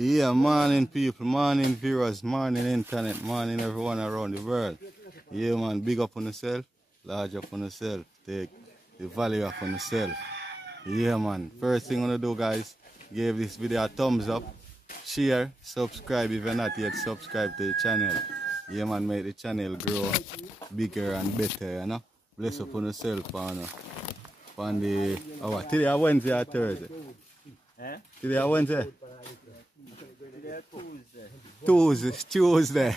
Yeah, morning people, morning viewers, morning internet, morning everyone around the world. Yeah man, big up on yourself, large up on yourself, take the value up on yourself. Yeah man, first thing I'm gonna do guys, give this video a thumbs up, share, subscribe if you're not yet subscribed to the channel. Yeah man, make the channel grow bigger and better, you know. Bless up on yourself on the, today is Wednesday or Thursday? Today is Wednesday? Tuesday.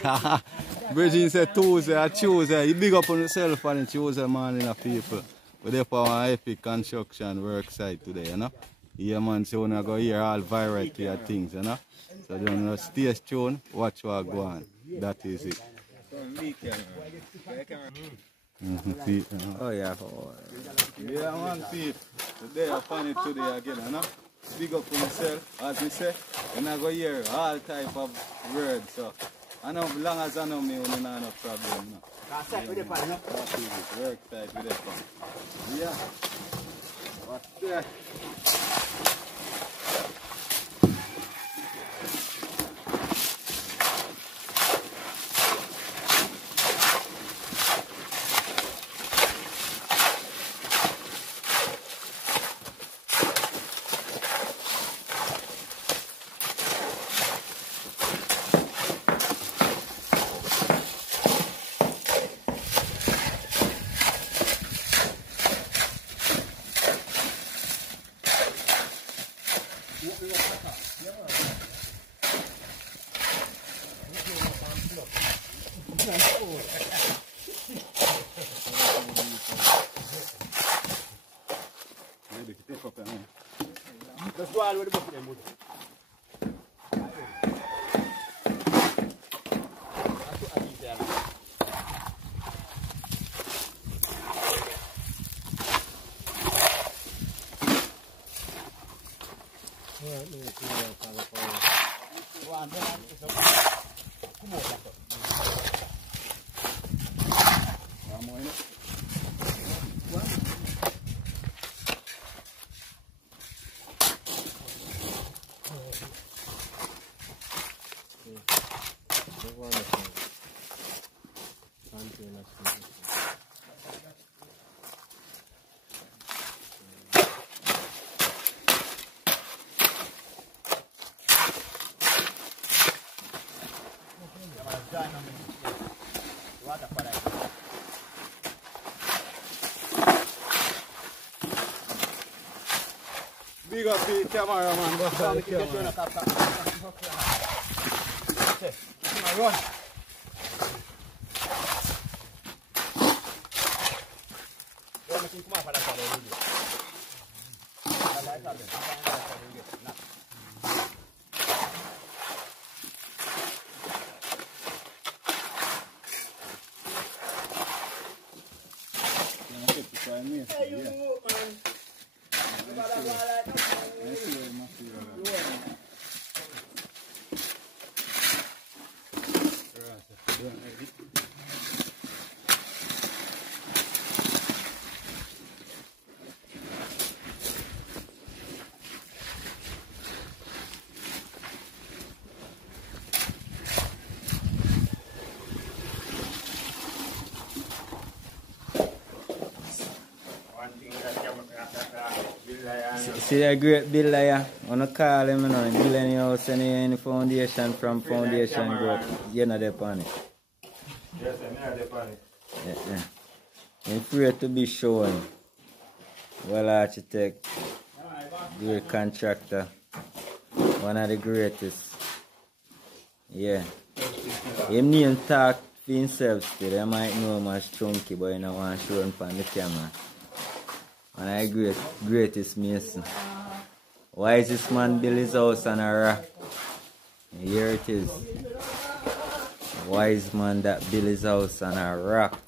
Virgin said Tuesday or Tuesday. You big up on yourself on the Tuesday morning of people. We're there for an epic construction work site today, you know. Yeah man, so we're going to hear all variety of things, you know. So just stay tuned, watch what go on. That is it. Oh yeah. Yeah man, people. Today I'm funny today again, you know. Big up on yourself, as we say, you're not going to hear all type of words. So, I know as long as I know me, we don't have no problem. No. That's it with the fun, no? That is it, work tight with the fun. Yeah. What's there? Let's go all with the bucket and move. Big up the cameraman, go for the camera. Run. Hey, you move, man. See that great builder here? I want to call him, you know, building your house and any foundation from foundation group. You're not there on it. Yes, I'm not there on it. Yeah. I'm afraid to be shown. Well, architect, great contractor, one of the greatest. Yeah. Him name talk for himself still. I might know him as chunky, but I don't want to show him on the camera. And I greatest mason. Why is this man build his house on a rock? Here it is. Wise man that build his house on a rock.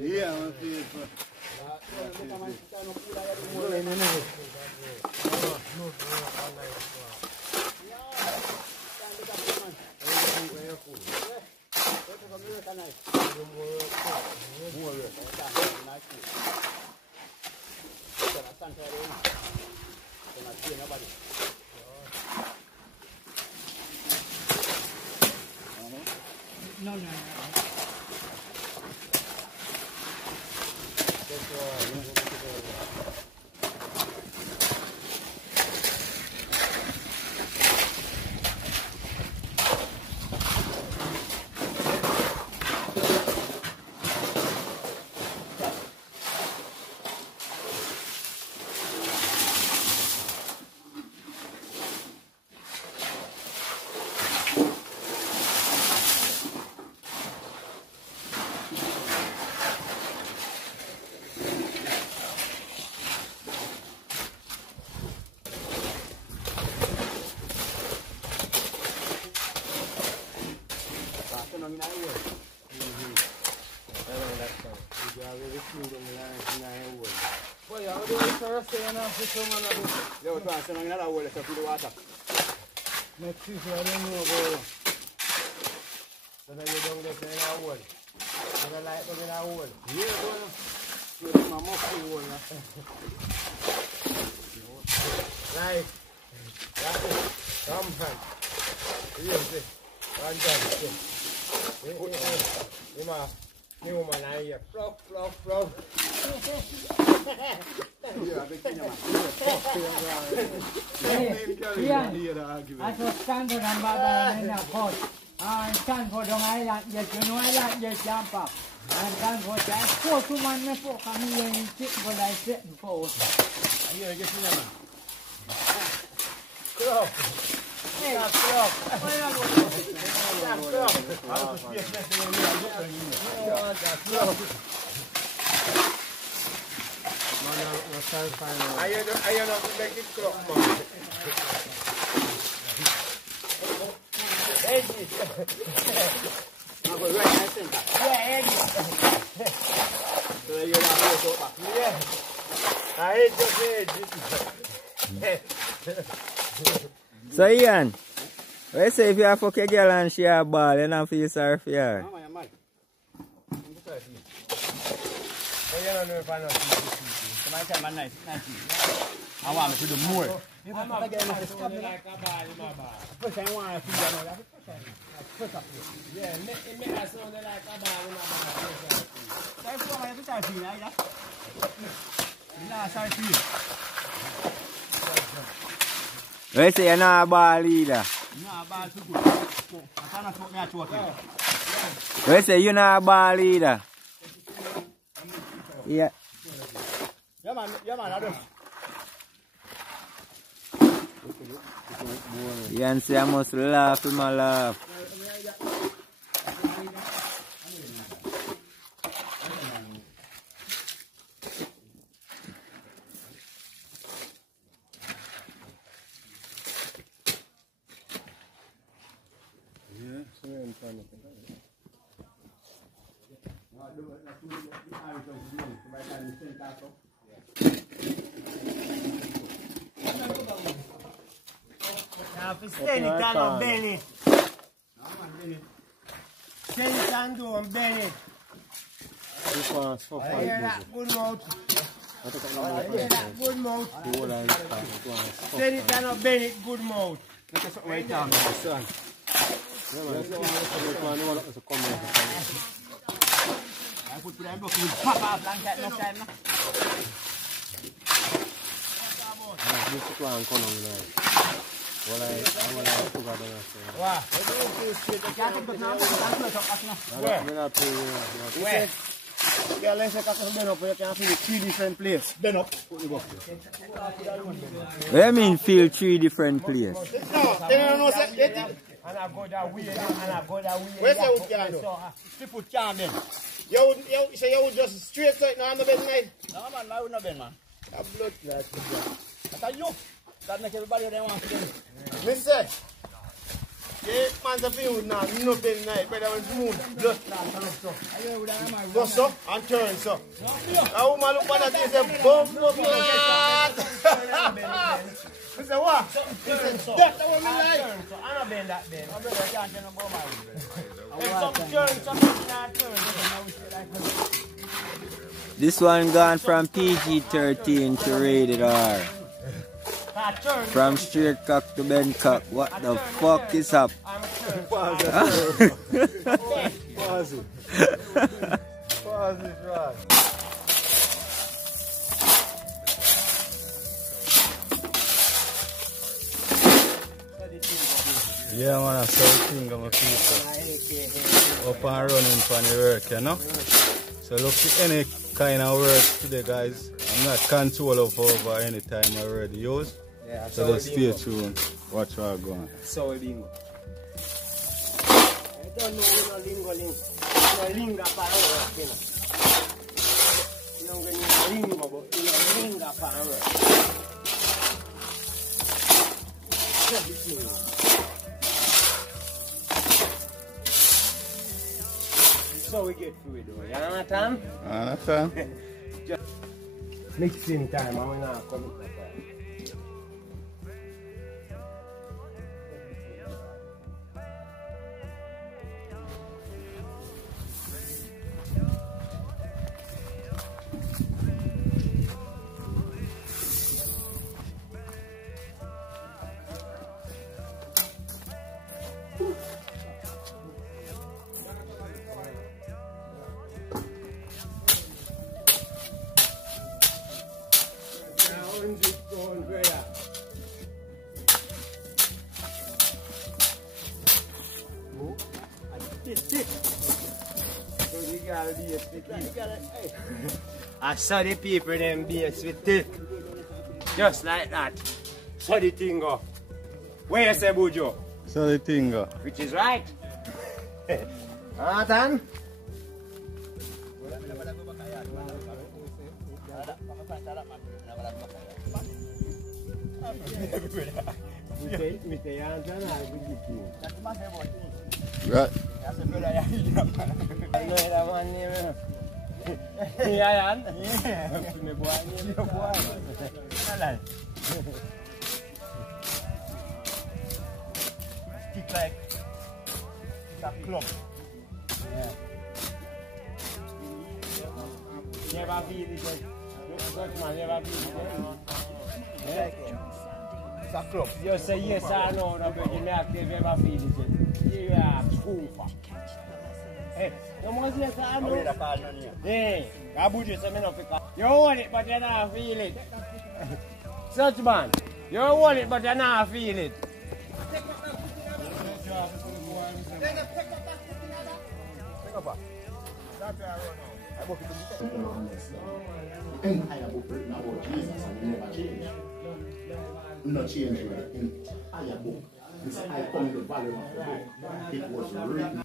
Yeah, I'm feeling No. Next week, I don't know about so that you don't get in a hole. You don't like to get in a hole. Yeah, go on. My muscle hole. Right. That's it. Come from. You see. One time. You woman, I hear. Flop. I saw Stanford and Baba in a court. Stanford on island, yes, you know island, yes, jump up. And Stanford, I spoke to one before coming here and sit what I said before. Here, get me a man. Crop. Hey, crop. I don't make it crop, man. Edgy. I'm going right now, center. Yeah, edgy. So you're not going to go back. Yeah. I hate your edge. So Ian, what you say if you have fuck a girl and she a ball, you don't feel sorry for her? No, man, I'm sorry for you. You don't know if I know. My time, I'm nice. I want to do more. I'm not getting like a ball in my ball. First I want to see that. First up here. Yeah, it makes us sound like a ball in my ball. That's why I'm sorry for you, right? No, sorry for you. What you say you're not a ball either? No, ball too good. I cannot put me at work. What you say you're not a ball either? Yeah. Yeah, man, I do. Ian say I must laugh, him a laugh. Send it down on Benny. Send it down on Benny. This one's for I hear that good mouth. I hear that good mouth. Send it down on Benny, good mouth. Look at right down there, son. I put that book with pop off like that no time now. This one come on now. Well, I forgot to say. Wow. Where? Yeah, let's take a Ben up, you can feel 3 different places. Ben up. What do you mean feel 3 different places? No, they don't know that. And I go that way, and I go that way. Where's the wood can do? People can then. You would just straight so it now on the bed night? No man, I would not bend man. That blood clot. That's a you. That make everybody they want to do. Mister, yeah, man's a few now, no been night, brother, when moon, blood clot and stuff. Go so, and turn so. A woman look at that and say, bumbo clot. I said, what? He said, that's the woman like. I'm not bend that bend. I'm not can't tell them about my room. If some turn, some not turn. This one gone from PG-13 to rated R. From straight cock to bend cock. What the fuck is up? Pause it. Pause it, right. Yeah, man, I saw the thing of my people. Up and running from the work, you know? So look at any kind of work today, guys. I'm not control over any time I already use. Yeah, so just stay tuned. Watch how I'm going. So bingo. I don't know no lingo. No linga para work, you know. You don't get lingo, but you know linga para work. So we get through it, though. You understand? I understand. Just mixing time, I'm not coming. I saw the people them base with it. Just like that. So the thing go. Where you say Bujo? So the thing go. Which is right. Tan? Right. Kick like it's a club. Yeah. Never feel it. Man, never feel it. It's a club. You say yes or no, but you never feel it. You are school. Hey, you must yes or no? Hey, Abuja said me no pick up. You want it, but you not feel it. Such man, you want it, but you not feel it. And I have written about Jesus and we never change. We not change the entire book. This I come in the volume of the book. It was written.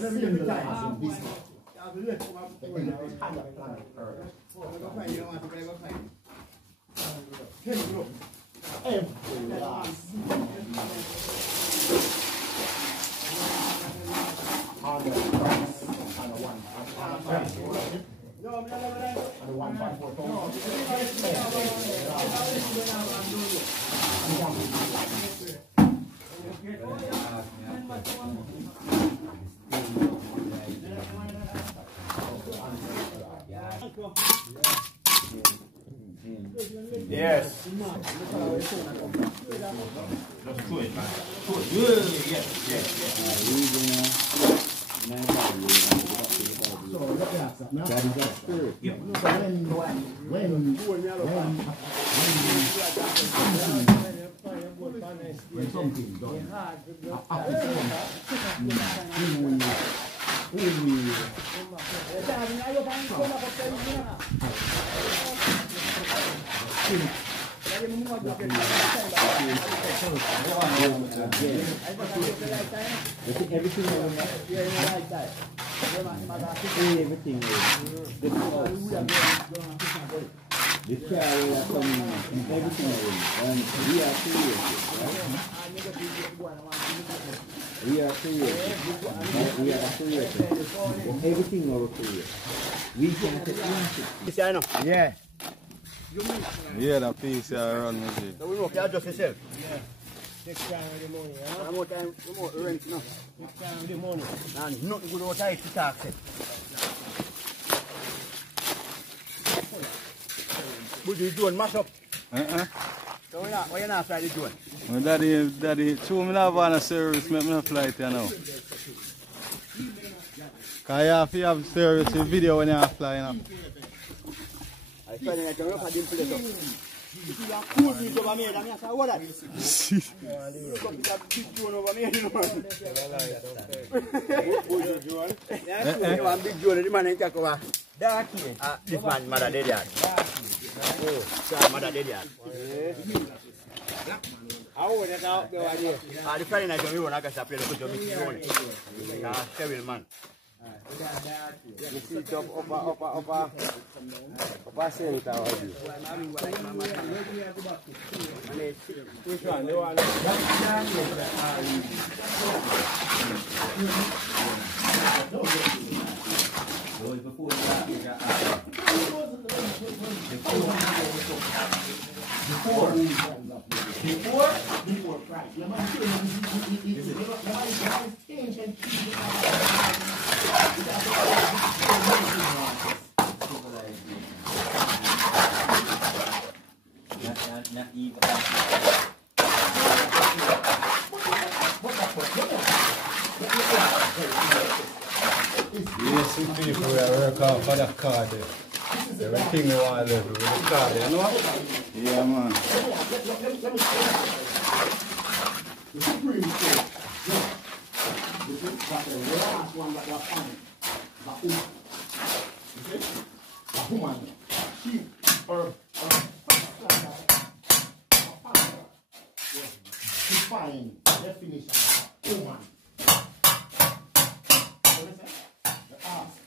symbolizing this. The entire planet Earth. Every last on the price and the 1.4 and the 1.4. Yes. So look at that. That is a spirit. So when something done, the carrier are coming and everything and we are created, right? We are created. We are created. And everything our created. We can take ownership. Yeah. Yeah, that piece around me. So we know you adjust yourself. Yeah. Take time with the money, huh? How much time, how much rent, no? Take time with the money. And nothing good about it to tax it. But you doing mash up. So why you not fly the drone? My daddy, two me not want a service, make me not fly it, you know. Because you have to have service in video when you are flying up. I find that you look at them place up. If you have cool beans over me, then you say, what that? You come to that big drone over me, you know. You want big drone, the man ain't take over. This man, mother dead yard. Oh, sorry, mother dead yard. How old is that the idea? The Friday night, we want to get a play the foot of Mickey Drone. Kevin, man. You see it up center already. Which one? The one? Before Christ. You must change and Not even. Yes, some people will work out for that card. Everything they want to live with the card, you know? Yeah, man. the Supreme Court. This is the last one that was found. The woman. She or define definition of woman.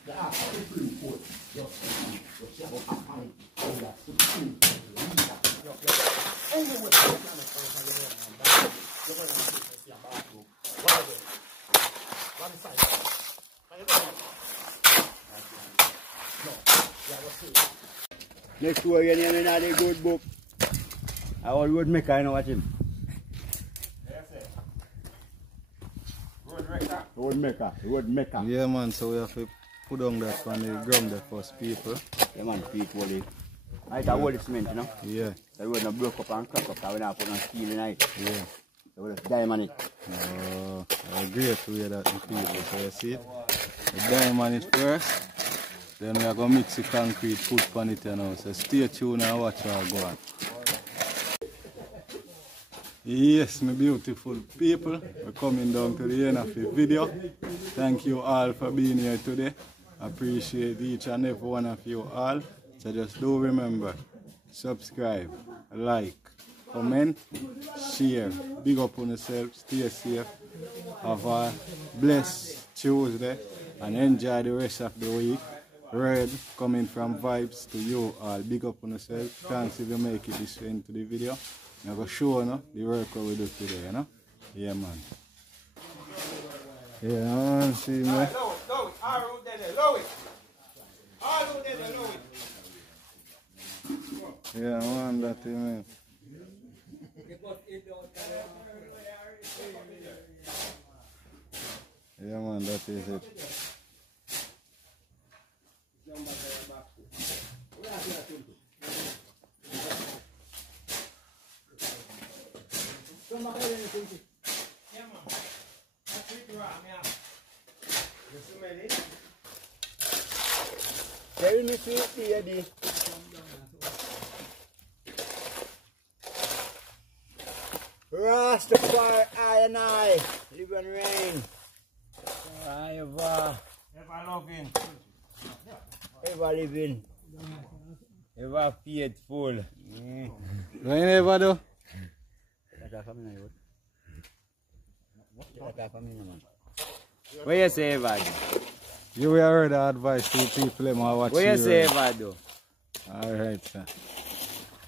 The Supreme Court just appoint the Supreme Next week again, you know, the good book. Our road maker, you know what him? Road maker. Yeah, man, so we have to put on that on the ground there first, people. Yeah, man, people. I hold the cement, you know? Yeah. The road not broke up and crack up, because we not put on steel in it. Yeah. So we just diamond it. Oh, I agree to hear that in people. So you see it? The diamond it first, then we are going to mix the concrete, put on it, you know. So stay tuned and watch how I go on. Yes, my beautiful people, we're coming down to the end of the video. Thank you all for being here today. I appreciate each and every one of you all. So just do remember, subscribe, like, comment, share. Big up on yourself, stay safe. Have a blessed Tuesday and enjoy the rest of the week. Red coming from Vibes to you all. Big up on yourself. Thanks if you make it this way into the video. I'm going to show you the work we do today, you know? Yeah, man. Yeah, man, see me. Low it. All root there, low it. All root there, low it. Yeah, man, that is man. Yeah, man, that is it. Tell me sweet, Eddie. Rastafari, I and I live and reign. Ever loving, ever living, ever faithful. What you never do? What you say, Evad? You will heard the advice to people who watch What you say, Evad? Alright, sir.